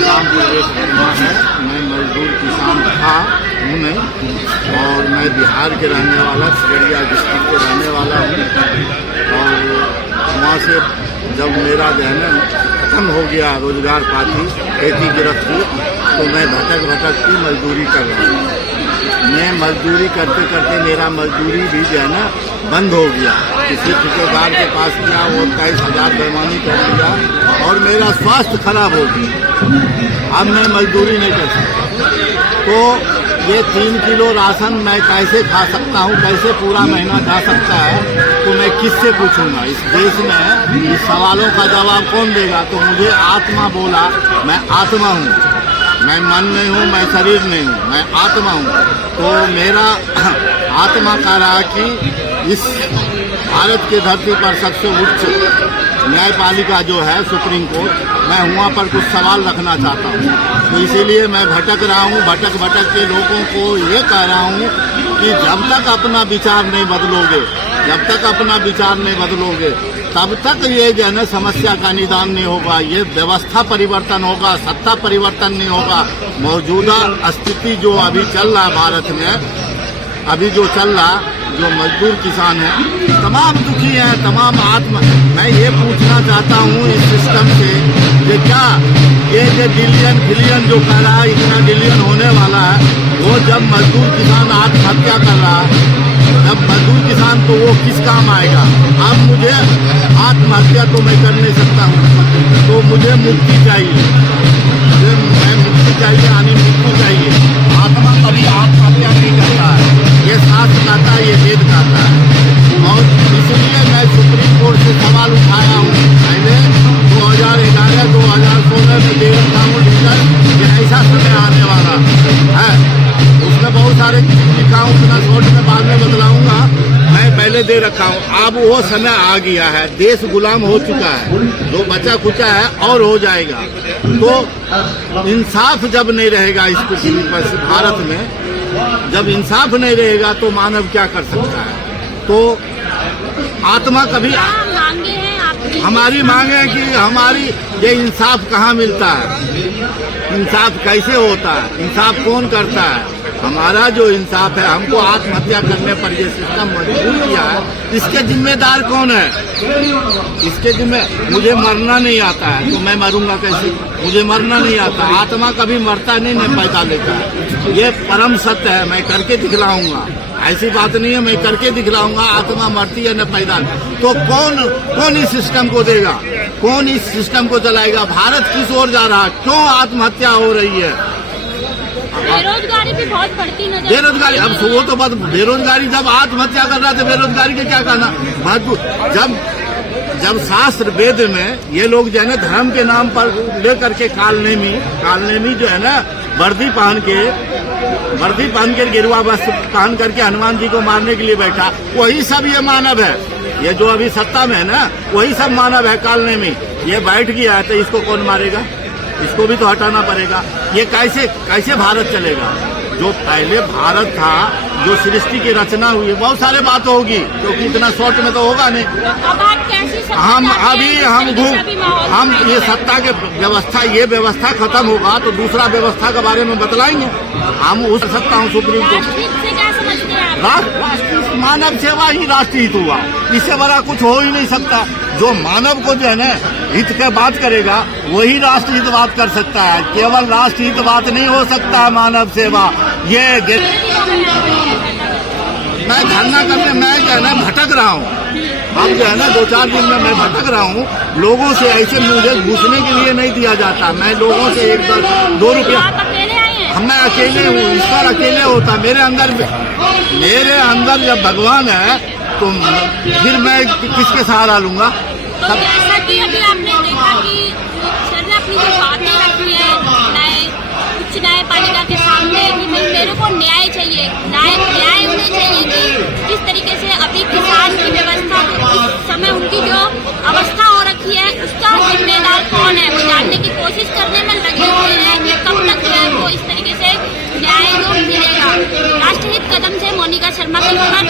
नाम योगेश वर्मा है। मैं मजदूर किसान हूँ नहीं, और मैं बिहार के रहने वाला, खगड़िया डिस्ट्रिक्ट के रहने वाला हूँ। और वहाँ से जब मेरा जो है ना खत्म हो गया रोजगार पाती, खेती गिरफ्ती, तो मैं भटक की मजदूरी कर रहा हूँ। मैं मजदूरी करते करते मेरा मजदूरी भी जो है ना बंद हो गया। किसी ठेकेदार के पास गया, वो 23,000 बेईमानी कर दिया और मेरा स्वास्थ्य खराब हो गया। अब मैं मजदूरी नहीं कर सकता। तो ये 3 किलो राशन मैं कैसे खा सकता हूँ, कैसे पूरा महीना जा सकता है, तो मैं किससे पूछूंगा? इस देश में इस सवालों का जवाब कौन देगा? तो मुझे आत्मा बोला, मैं आत्मा हूँ, मैं मन नहीं हूँ, मैं शरीर नहीं हूँ, मैं आत्मा हूँ। तो मेरा आत्मा कह रहा कि इस भारत के धरती पर सबसे उच्च न्यायपालिका जो है सुप्रीम कोर्ट, मैं वहाँ पर कुछ सवाल रखना चाहता हूँ। तो इसीलिए मैं भटक रहा हूँ। भटक के लोगों को ये कह रहा हूँ कि जब तक अपना विचार नहीं बदलोगे, जब तक अपना विचार नहीं बदलोगे, तब तक ये जो है ना समस्या का निदान नहीं होगा। ये व्यवस्था परिवर्तन होगा, सत्ता परिवर्तन नहीं होगा। मौजूदा स्थिति जो अभी चल रहा है भारत में, अभी जो चल रहा, जो मजदूर किसान है तमाम दुखी हैं, तमाम मैं ये पूछना चाहता हूँ इस सिस्टम से कि क्या ये जो बिलियन जो कह रहा है, इतना बिलियन होने वाला है, वो जब मजदूर किसान आत्महत्या कर रहा है, जब मजदूर किसान, तो वो किस काम आएगा? अब मुझे आत्महत्या तो मैं कर नहीं सकता हूँ, तो मुझे मुक्ति चाहिए, मैं मुक्ति चाहिए, यानी मृत्यु चाहिए। आत्मा कभी आत्महत्या नहीं करता है, ये शास्त्र कहता है, ये वेद कहता है। और इसलिए मैं सुप्रीम कोर्ट से सवाल उठाया हूँ। पहले 2011-2016 में दे रखा हूँ लीडर, कि ऐसा समय आने वाला है। उसमें बहुत सारे लिखा हूँ, उतना शॉर्ट में बाद में बदलाऊंगा, मैं पहले दे रखा हूँ। अब वो समय आ गया है, देश गुलाम हो चुका है, जो बचा खुचा है और हो जाएगा। तो इंसाफ जब नहीं रहेगा इस पृथ्वी पर, भारत में जब इंसाफ नहीं रहेगा, तो मानव क्या कर सकता है? तो आत्मा कभी, हमारी मांगे है कि हमारी ये इंसाफ कहाँ मिलता है, इंसाफ कैसे होता है, इंसाफ कौन करता है? हमारा जो इंसाफ है, हमको आत्महत्या करने पर ये सिस्टम मजबूर किया है, इसके जिम्मेदार कौन है? इसके मुझे मरना नहीं आता है, तो मैं मरूंगा कैसे? मुझे मरना नहीं आता, आत्मा कभी मरता नहीं, न पैदा लेता है। ये परम सत्य है, मैं करके दिखलाऊंगा। ऐसी बात नहीं है, मैं करके दिखलाऊंगा। आत्मा मरती है न पैदा। तो कौन इस सिस्टम को देगा? कौन इस सिस्टम को चलाएगा? भारत किस ओर जा रहा है? क्यों आत्महत्या हो रही है? बेरोजगारी भी बहुत बढ़ती नजर, बेरोजगारी, अब वो तो बात, बेरोजगारी जब आत्महत्या कर रहा था, बेरोजगारी का क्या कहना? जब शास्त्र वेद में ये लोग जो है ना धर्म के नाम पर लेकर के कालनेमी जो है ना वर्दी पहन के गिरुआ वस्त्र पहन करके हनुमान जी को मारने के लिए बैठा, वही सब ये मानव है। ये जो अभी सत्ता में है ना, वही सब मानव है। कालनेमी ये बैठ गया है, तो इसको कौन मारेगा? इसको भी तो हटाना पड़ेगा। ये कैसे भारत चलेगा? जो पहले भारत था, जो सृष्टि की रचना हुई, बहुत सारे बात होगी, क्योंकि इतना शॉर्ट में तो होगा नहीं। हम ये सत्ता के व्यवस्था, ये व्यवस्था खत्म होगा तो दूसरा व्यवस्था के बारे में बतलाएंगे। हम उस सकता हूँ सुप्रीम कोर्ट, राष्ट्र मानव सेवा ही राष्ट्रहित हुआ, इससे बड़ा कुछ हो ही नहीं सकता। जो मानव को जो है ना हित के बात करेगा, वही राष्ट्रहित बात कर सकता है। केवल राष्ट्रहित बात नहीं हो सकता है मानव सेवा। ये मैं धरना करने, मैं जो है ना भटक रहा हूँ। अब जो है ना 2-4 दिन में मैं भटक रहा हूँ। लोगों से ऐसे मुझे घुसने के लिए नहीं दिया जाता। मैं लोगों से 1-2 रुपया, मैं अकेले हूँ, ईश्वर अकेले होता। मेरे अंदर जब भगवान है, तो फिर मैं किसके सहारा लूंगा? जैसा कि अभी आपने देखा कि सर ने अपनी जो बातें रखी है उच्च न्यायपालिका के सामने, कि मेरे को न्याय चाहिए, न्याय होना चाहिए कि जिस तरीके से अभी किसान की व्यवस्था, इस समय उनकी जो अवस्था हो रखी है, उसका जिम्मेदार कौन है, वो जानने की कोशिश करने में लगे हुए हैं कि कब तक जो है वो इस तरीके से न्याय मिलेगा। राष्ट्रहित कदम से मोनिका शर्मा की खबर।